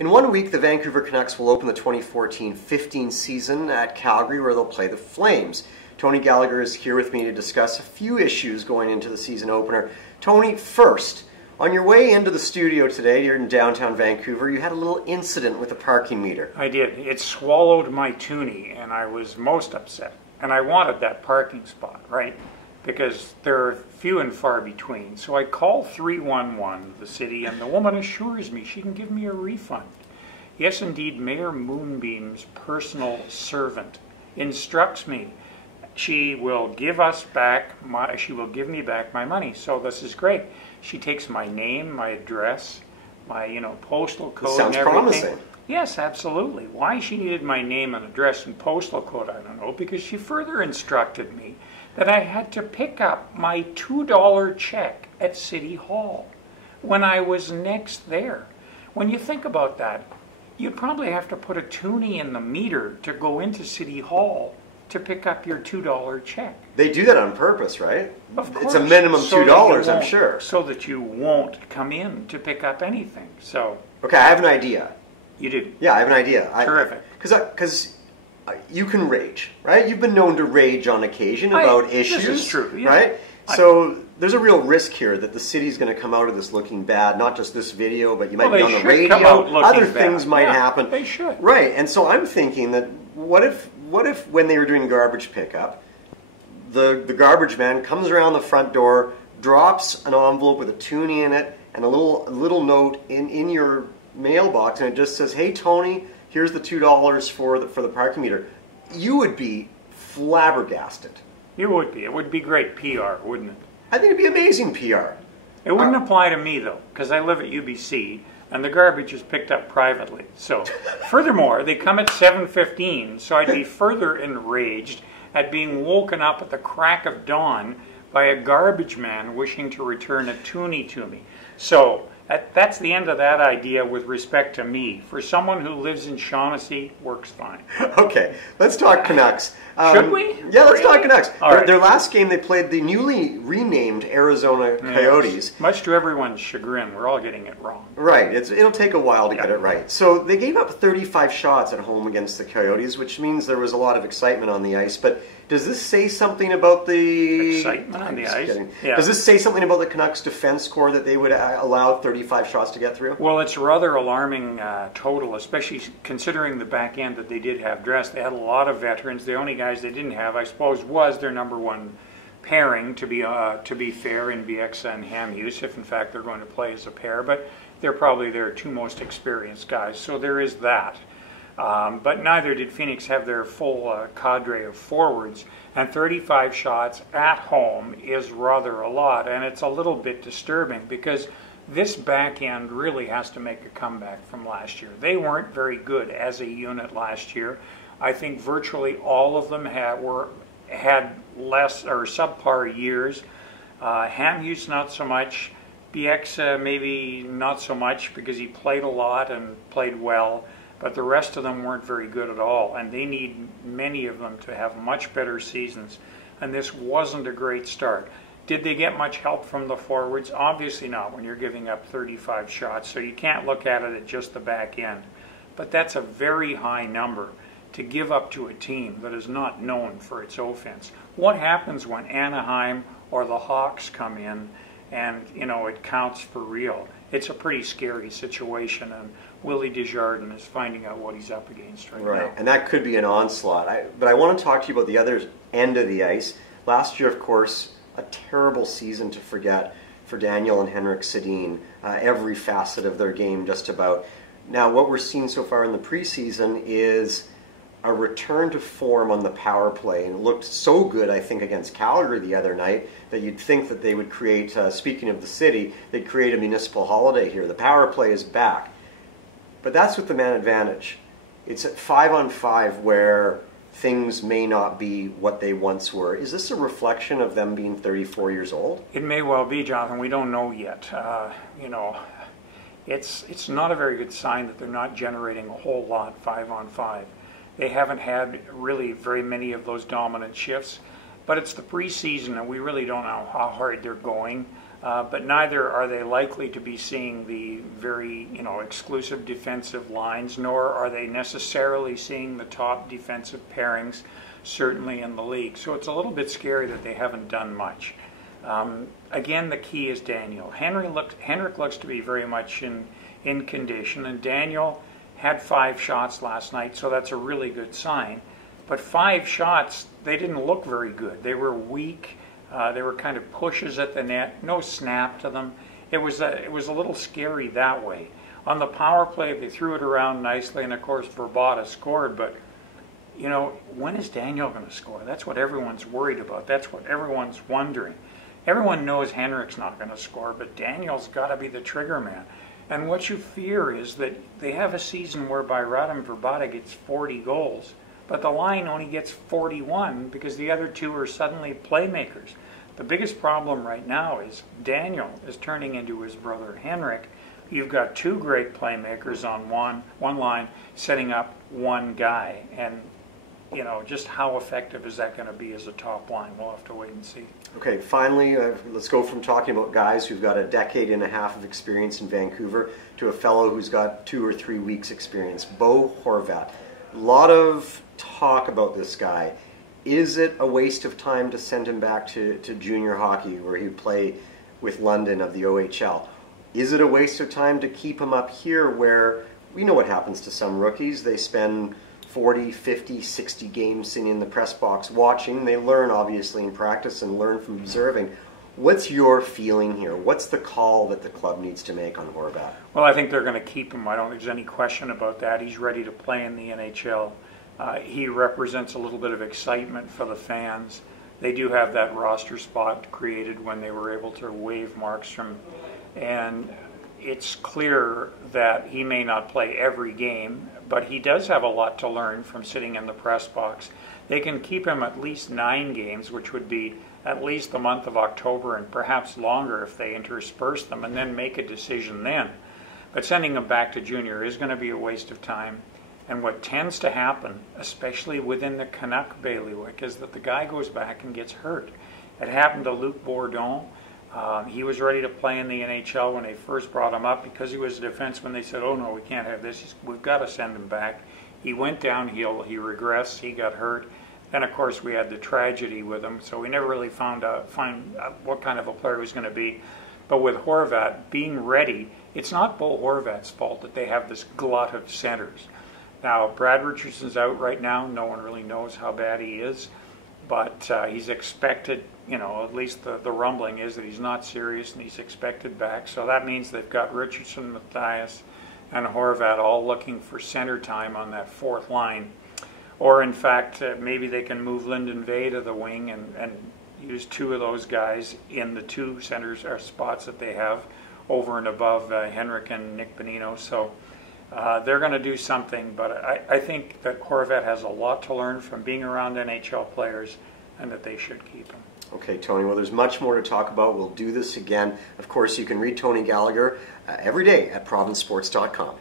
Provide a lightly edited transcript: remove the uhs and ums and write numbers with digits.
In 1 week, the Vancouver Canucks will open the 2014-15 season at Calgary, where they'll play the Flames. Tony Gallagher is here with me to discuss a few issues going into the season opener. Tony, first, on your way into the studio today, you're in downtown Vancouver, you had a little incident with the parking meter. I did. It swallowed my toonie, and I was most upset. And I wanted that parking spot, right? Because they're few and far between. So I call 311, the city, and the woman assures me she can give me a refund. Yes, indeed, Mayor Moonbeam's personal servant instructs me she will give me back my money. So this is great. She takes my name, my address, my postal code and everything. Sounds promising. Yes, absolutely. Why she needed my name and address and postal code, I don't know, because she further instructed me that I had to pick up my $2 check at City Hall when I was next there. When you think about that, you'd probably have to put a toonie in the meter to go into City Hall to pick up your $2 check. They do that on purpose, right? Of course. It's a minimum $2, I'm sure. So that you won't come in to pick up anything. So. Okay, I have an idea. You do? Yeah, I have an idea. Terrific. Because you can rage, right? You've been known to rage on occasion about issues, this is true, yeah. right? So there's a real risk here that the city's going to come out of this looking bad. Not just this video, but you might be on the radio. Other things might happen. They should. Right, and so I'm thinking that what if when they were doing garbage pickup, the garbage man comes around the front door, drops an envelope with a toonie in it, and a little note in your mailbox, and it just says, "Hey Tony, here's the $2 for the parking meter." You would be flabbergasted. You would be. It would be great PR, wouldn't it? I think it'd be amazing PR. It wouldn't apply to me though, because I live at UBC, and the garbage is picked up privately. So, furthermore, they come at 7:15, so I'd be further enraged at being woken up at the crack of dawn by a garbage man wishing to return a toonie to me. So, that's the end of that idea with respect to me. For someone who lives in Shaughnessy, works fine. Okay, let's talk Canucks. Should we? Yeah, let's talk Canucks. Right. Their last game, they played the newly renamed Arizona Coyotes. Yes. Much to everyone's chagrin, we're all getting it wrong. Right, it'll take a while to get it right. So they gave up 35 shots at home against the Coyotes, which means there was a lot of excitement on the ice. But does this say something about the... Excitement on the ice? Yeah. Does this say something about the Canucks defense core that they would allow 35 shots to get through? Well, it's a rather alarming total, especially considering the back end that they did have dressed. They had a lot of veterans. The only guys they didn't have, I suppose, was their number one pairing, to be fair, in Bieksa and Hamhuis, if in fact they're going to play as a pair. But they're probably their two most experienced guys, so there is that. But neither did Phoenix have their full cadre of forwards, and 35 shots at home is rather a lot, and it's a little bit disturbing because this back end really has to make a comeback from last year. They weren't very good as a unit last year. I think virtually all of them had less or subpar years. Hamhuis not so much. Bieksa maybe not so much because he played a lot and played well. But the rest of them weren't very good at all, and they need many of them to have much better seasons. And this wasn't a great start. Did they get much help from the forwards? Obviously not when you're giving up 35 shots, so you can't look at it at just the back end. But that's a very high number to give up to a team that is not known for its offense. What happens when Anaheim or the Hawks come in and it counts for real? It's a pretty scary situation, and Willie Desjardins is finding out what he's up against right now. Right, and that could be an onslaught. But I want to talk to you about the other end of the ice. Last year, of course, a terrible season to forget for Daniel and Henrik Sedin. Every facet of their game just about. Now, what we're seeing so far in the preseason is a return to form on the power play, and it looked so good, I think, against Calgary the other night that you'd think that they would create, speaking of the city, they'd create a municipal holiday here. The power play is back. But that's with the man advantage. It's at 5-on-5 where things may not be what they once were. Is this a reflection of them being 34 years old? It may well be, Jonathan. We don't know yet. It's not a very good sign that they're not generating a whole lot 5-on-5. They haven't had really very many of those dominant shifts, but it's the preseason and we really don't know how hard they're going. but neither are they likely to be seeing the very, exclusive defensive lines, nor are they necessarily seeing the top defensive pairings, certainly in the league. So it's a little bit scary that they haven't done much. Again, the key is Daniel. Henrik looks to be very much in condition, and Daniel had 5 shots last night, so that's a really good sign. But 5 shots, they didn't look very good. They were weak. They were kind of pushes at the net, no snap to them. It was a little scary that way. On the power play, they threw it around nicely, and of course Verbata scored. But when is Daniel going to score? That's what everyone's worried about. That's what everyone's wondering. Everyone knows Henrik's not going to score, but Daniel's got to be the trigger man. And what you fear is that they have a season whereby Radim Verbata gets 40 goals, but the line only gets 41 because the other 2 are suddenly playmakers. The biggest problem right now is Daniel is turning into his brother Henrik. You've got 2 great playmakers on one line setting up one guy, and just how effective is that going to be as a top line? We'll have to wait and see. Okay, finally, let's go from talking about guys who've got a decade and a half of experience in Vancouver to a fellow who's got 2 or 3 weeks experience, Bo Horvat. A lot of talk about this guy. Is it a waste of time to send him back to junior hockey where he'd play with London of the OHL? Is it a waste of time to keep him up here where we know what happens to some rookies? They spend 40, 50, 60 games sitting in the press box watching. They learn, obviously, in practice and learn from observing. What's your feeling here? What's the call that the club needs to make on Horvat? Well, I think they're going to keep him. I don't think there's any question about that. He's ready to play in the NHL. He represents a little bit of excitement for the fans. They do have that roster spot created when they were able to waive Markstrom. And it's clear that he may not play every game, but he does have a lot to learn from sitting in the press box. They can keep him at least 9 games, which would be at least the month of October and perhaps longer if they intersperse them, and then make a decision then. But sending him back to junior is going to be a waste of time. And what tends to happen, especially within the Canuck bailiwick, is that the guy goes back and gets hurt. It happened to Luc Bourdon. He was ready to play in the NHL when they first brought him up. Because he was a defenseman, they said, oh no, we can't have this. We've got to send him back. He went downhill. He regressed. He got hurt. Then, of course, we had the tragedy with him. So we never really find out what kind of a player he was going to be. But with Horvat being ready, it's not Bo Horvat's fault that they have this glut of centers. Now, Brad Richardson's out right now. No one really knows how bad he is. But he's expected, at least the rumbling is that he's not serious and he's expected back. So that means they've got Richardson, Mathias, and Horvat all looking for center time on that 4th line. Or, in fact, maybe they can move Lyndon Vey to the wing and use 2 of those guys in the 2 centers or spots that they have over and above Henrik and Nick Bonino. So they're going to do something, but I think that Horvat has a lot to learn from being around NHL players and that they should keep him. Okay, Tony, well, there's much more to talk about. We'll do this again. Of course, you can read Tony Gallagher every day at provincesports.com.